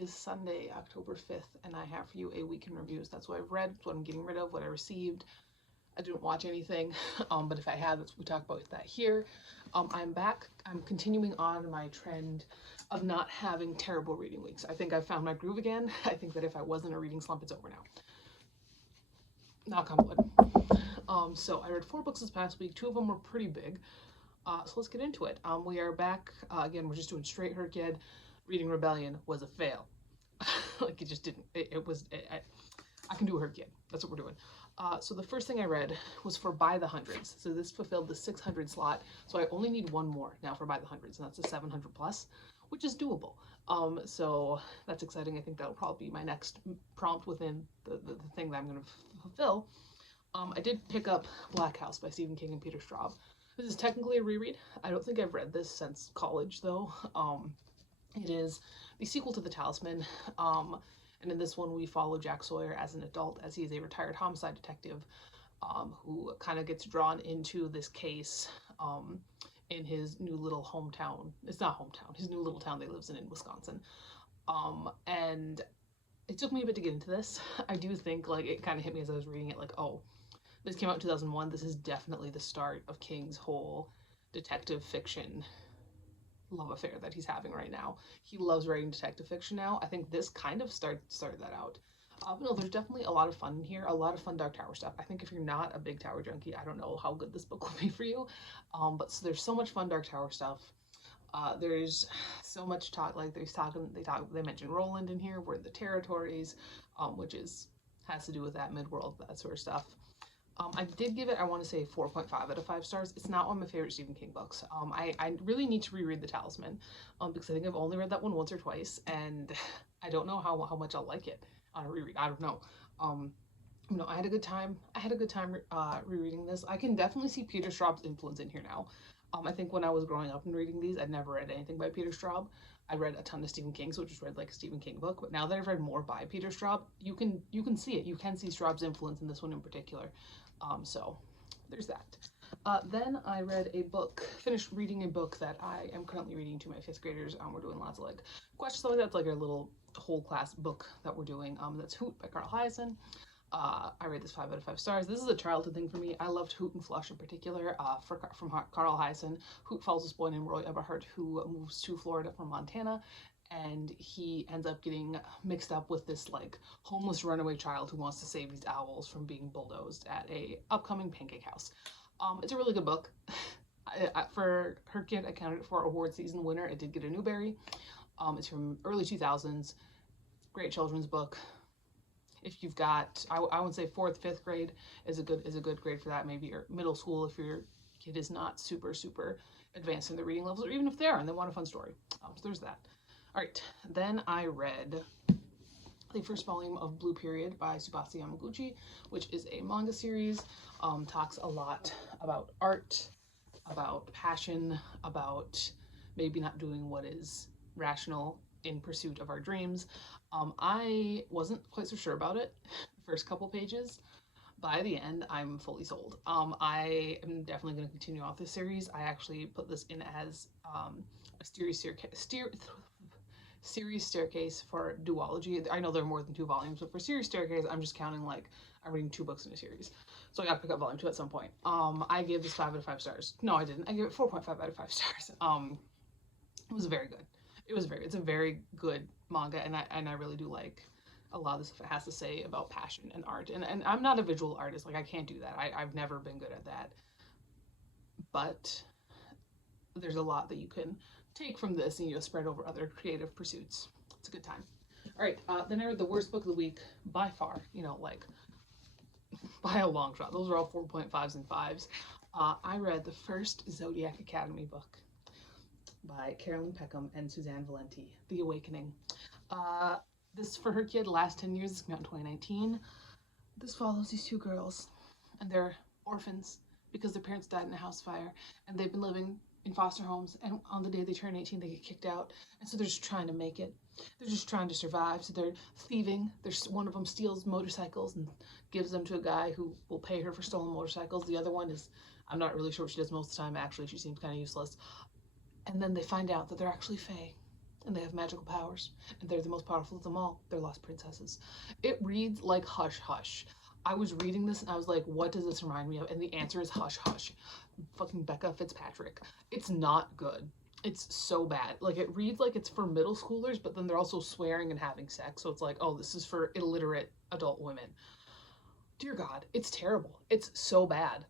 is Sunday, October 5th, and I have for you a week in reviews. That's what I've read, what I'm getting rid of, what I received. I didn't watch anything, but if I had, we talk about that here. I'm back. I'm continuing on my trend of not having terrible reading weeks. I think I've found my groove again. I think that if I was in a reading slump, it's over now. Knock on wood. So I read 4 books this past week. 2 of them were pretty big. So let's get into it. We are back. Again, we're just doing straight her kid. Reading Rebellion was a fail. Like, it just didn't. I can do her kid. That's what we're doing. So the first thing I read was for By the Hundreds. So this fulfilled the 600 slot. So I only need 1 more now for By the Hundreds, and that's a 700 plus, which is doable. So that's exciting. I think that'll probably be my next prompt within the thing that I'm going to fulfill. I did pick up Black House by Stephen King and Peter Straub. This is technically a reread. I don't think I've read this since college, though. It is the sequel to The Talisman. And in this one, we follow Jack Sawyer as an adult, as he is a retired homicide detective who kind of gets drawn into this case in his new little hometown. It's not hometown, his new little town that he lives in Wisconsin. And it took me a bit to get into this. I do think, like, it kind of hit me as I was reading it, like, oh, this came out in 2001. This is definitely the start of King's whole detective fiction love affair that he's having right now. He loves writing detective fiction now. I think this kind of started that out. No, there's definitely a lot of fun in here, a lot of fun Dark Tower stuff. I think if you're not a big Tower junkie, I don't know how good this book will be for you. But so there's so much fun Dark Tower stuff. There's so much talk, like they mention Roland in here, where the territories, which has to do with that midworld, that sort of stuff. I did give it, I want to say 4.5 out of 5 stars. It's not one of my favorite Stephen King books. I really need to reread The Talisman, because I think I've only read that one once or twice, and I don't know how much I'll like it on a reread. I don't know. No, I had a good time. Rereading this. I can definitely see Peter Straub's influence in here now. I think when I was growing up and reading these, I'd never read anything by Peter Straub. I read a ton of Stephen King, so I just read like a Stephen King book. But now that I've read more by Peter Straub, you can see it. You can see Straub's influence in this one in particular. So there's that. Then I read finished reading a book that I am currently reading to my 5th graders. We're doing lots of like questions, so that's like our little whole class book that we're doing. That's Hoot by Carl Hiaasen. I rate this 5 out of 5 stars. This is a childhood thing for me. I loved Hoot and Flush in particular. From Carl Hiaasen. Hoot follows this boy named Roy Eberhardt who moves to Florida from Montana, and he ends up getting mixed up with this like homeless runaway child who wants to save these owls from being bulldozed at a upcoming pancake house. It's a really good book. For her kid, I counted it for award season winner. It did get a Newbery. It's from early 2000s. Great children's book. If you've got, I would say 4th, 5th grade is a good grade for that. Maybe your middle school if your kid is not super advanced in the reading levels, or even if they are and they want a fun story. So there's that. All right, then I read the first volume of Blue Period by Tsubasa Yamaguchi, which is a manga series. Talks a lot about art, about passion, about maybe not doing what is rational in pursuit of our dreams. I wasn't quite so sure about it the first couple pages. By the end, I'm fully sold. I am definitely going to continue off this series. I actually put this in as a series staircase for duology. I know there are more than 2 volumes, but for series staircase, I'm just counting like I'm reading 2 books in a series. So I got to pick up volume 2 at some point. I gave this 5 out of 5 stars. No, I didn't. I gave it 4.5 out of 5 stars. It was very good. It's a very good manga, and I really do like a lot of this stuff it has to say about passion and art. And I'm not a visual artist. Like, I can't do that. I've never been good at that. But there's a lot that you can take from this and spread over other creative pursuits. It's a good time. All right, then I read the worst book of the week by far, like by a long shot. Those are all 4.5s and 5s. I read the first Zodiac Academy book by Carolyn Peckham and Suzanne Valenti, The Awakening. This for her kid, last 10 years. This came out in 2019. This follows these 2 girls, and they're orphans because their parents died in a house fire, and they've been living in foster homes, and on the day they turn 18, they get kicked out, and so they're just trying to make it. They're just trying to survive, so they're thieving. One of them steals motorcycles and gives them to a guy who will pay her for stolen motorcycles. The other one is, I'm not really sure what she does most of the time. Actually, she seems kind of useless. And then they find out that they're actually fae, and they have magical powers, and they're the most powerful of them all. They're lost princesses. It reads like Hush Hush. I was reading this and I was like, what does this remind me of? And the answer is Hush Hush. Fucking Becca Fitzpatrick. It's not good. It's so bad. Like, it reads like it's for middle schoolers, but then they're also swearing and having sex. So it's like, oh, this is for illiterate adult women. Dear God, it's terrible. It's so bad.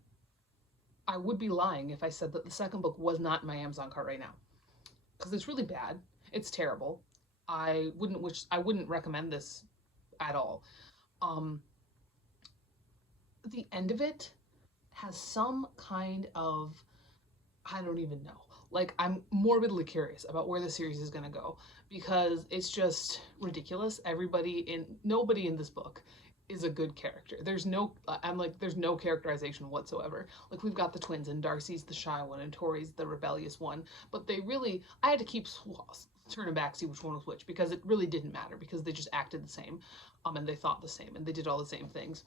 I would be lying if I said that the second book was not in my Amazon cart right now, because it's really bad. It's terrible. I wouldn't recommend this at all. The end of it has some kind of, I don't even know. Like, I'm morbidly curious about where the series is going to go, because it's just ridiculous. Nobody in this book is a good character. There's no characterization whatsoever. Like, we've got the twins, and Darcy's the shy one and Tori's the rebellious one, but I had to keep turning back, see which one was which, because it really didn't matter, because they just acted the same, and they thought the same, and they did all the same things.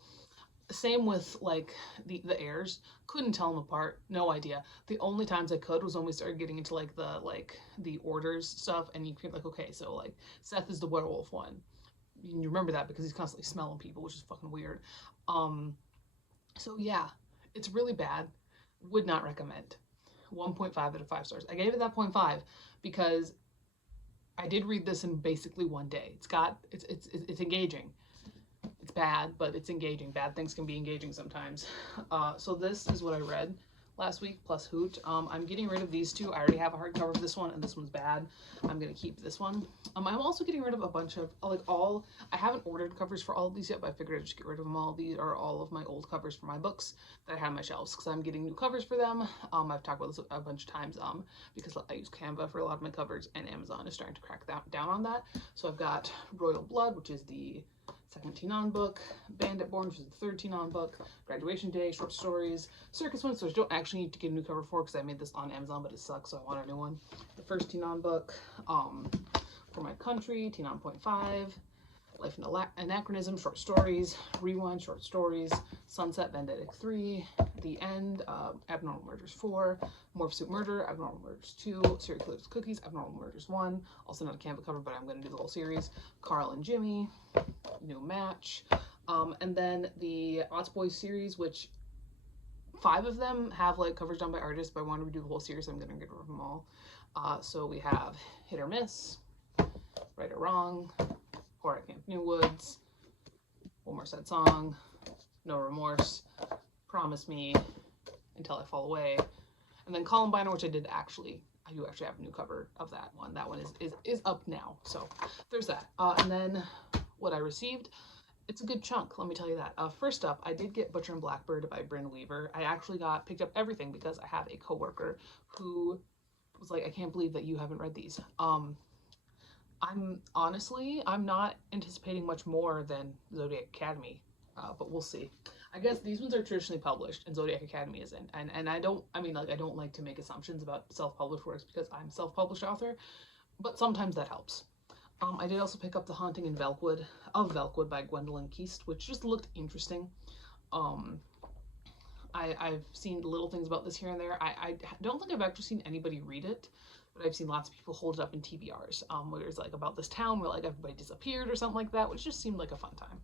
Same with, like, the heirs. Couldn't tell them apart. No idea. The only times I could was when we started getting into, like, the orders stuff, and you could, like, okay, so, like, Seth is the werewolf one. You remember that because he's constantly smelling people, which is fucking weird. So yeah, it's really bad. Would not recommend. 1.5 out of 5 stars. I gave it that 0.5 because I did read this in basically one day. It's engaging. It's bad, but it's engaging. Bad things can be engaging sometimes. So this is what I read last week, plus Hoot. I'm getting rid of these two. I already have a hardcover of this one, and this one's bad. I'm gonna keep this one. I'm also getting rid of a bunch of, I haven't ordered covers for all of these yet, but I figured I'd just get rid of them all. These are all of my old covers for my books that I have on my shelves, because I'm getting new covers for them. I've talked about this a bunch of times, because I use Canva for a lot of my covers, and Amazon is starting to crack down on that. So I've got Royal Blood, which is the second Teen-On book, Bandit Born, which is the third Teen-On book, Graduation Day, short stories, Circus One, so I don't actually need to get a new cover for, because I made this on Amazon, but it sucks, so I want a new one. The first Teen-On book, For My Country, Teen-On .5, Life in Anachronism, short stories, Rewind, short stories, Sunset, Vendetta 3, The End, Abnormal Murders 4, Morph Suit Murder, Abnormal Murders 2, Serial Killers Cookies, Abnormal Murders 1, also not a Canva cover, but I'm going to do the whole series, Carl and Jimmy, New Match, and then the Odds Boys series, which 5 of them have, like, covers done by artists, but I want to redo the whole series, so I'm going to get rid of them all. So we have Hit or Miss, Right or Wrong, Horror at Camp New Woods, One More Sad Song, No Remorse, Promise Me, Until I Fall Away, and then Columbine, which I do actually have a new cover of that one. That one is up now, so there's that. And then what I received, it's a good chunk, let me tell you that. First up, I did get Butcher and Blackbird by Bryn Weaver. I actually picked up everything because I have a coworker who was like, I can't believe that you haven't read these. I'm not anticipating much more than Zodiac Academy, but we'll see. I guess these ones are traditionally published, and Zodiac Academy isn't. And I don't like to make assumptions about self-published works because I'm a self-published author, but sometimes that helps. I did also pick up The Haunting in Velkwood by Gwendolyn Keast, which just looked interesting. I've seen little things about this here and there. I don't think I've actually seen anybody read it, but I've seen lots of people hold it up in TBRs, where it's like about this town where, like, everybody disappeared or something like that, which just seemed like a fun time.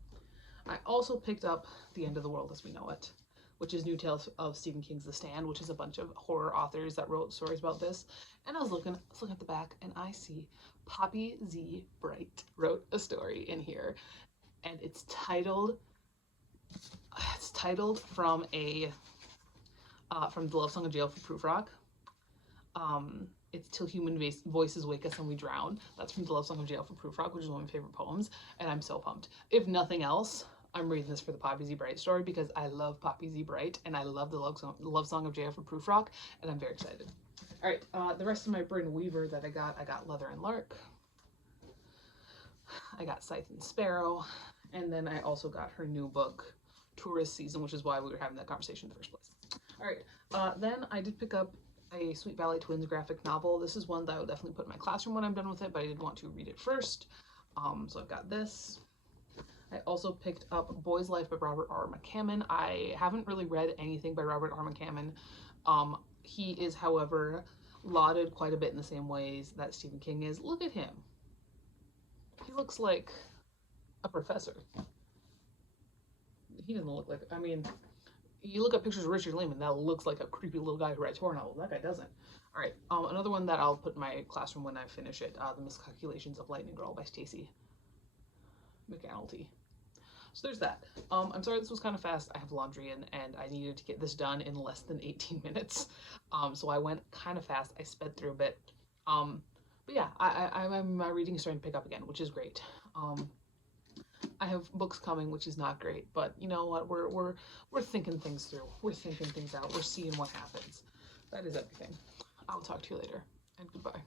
I also picked up The End of the World as We Know It, which is New Tales of Stephen King's The Stand, which is a bunch of horror authors that wrote stories about this. And I was looking at the back, and I see Poppy Z. Bright wrote a story in here, and it's titled from the Love Song of Jail for Proof Rock. It's Till Human Voices Wake Us and We Drown. That's from the Love Song of Jail for Proof Rock, which is one of my favorite poems, and I'm so pumped. If nothing else, I'm reading this for the Poppy Z. Bright story because I love Poppy Z. Bright, and I love the Love Song of Jail for Proof Rock, and I'm very excited. All right, the rest of my Bryn Weaver that I got Leather and Lark, I got Scythe and Sparrow, and then I also got her new book, Tourist Season, which is why we were having that conversation in the first place. All right, then I did pick up a Sweet Valley Twins graphic novel. This is one that I would definitely put in my classroom when I'm done with it, but I did want to read it first. So I've got this. I also picked up Boy's Life by Robert R. McCammon. I haven't really read anything by Robert R. McCammon. He is, however, lauded quite a bit in the same ways that Stephen King is. Look at him. He looks like a professor. He doesn't look like, I mean, you look at pictures of Richard Lehman, that looks like a creepy little guy who writes horror novels. That guy doesn't. All right, another one that I'll put in my classroom when I finish it, The Miscalculations of Lightning Girl by Stacey McAnulty. So there's that. I'm sorry this was kind of fast. I have laundry in, and I needed to get this done in less than 18 minutes. So I went kind of fast. I sped through a bit. But yeah, my reading is starting to pick up again, which is great. I have books coming, which is not great, but you know what? We're thinking things through. We're thinking things out. We're seeing what happens. That is everything. I'll talk to you later, and goodbye.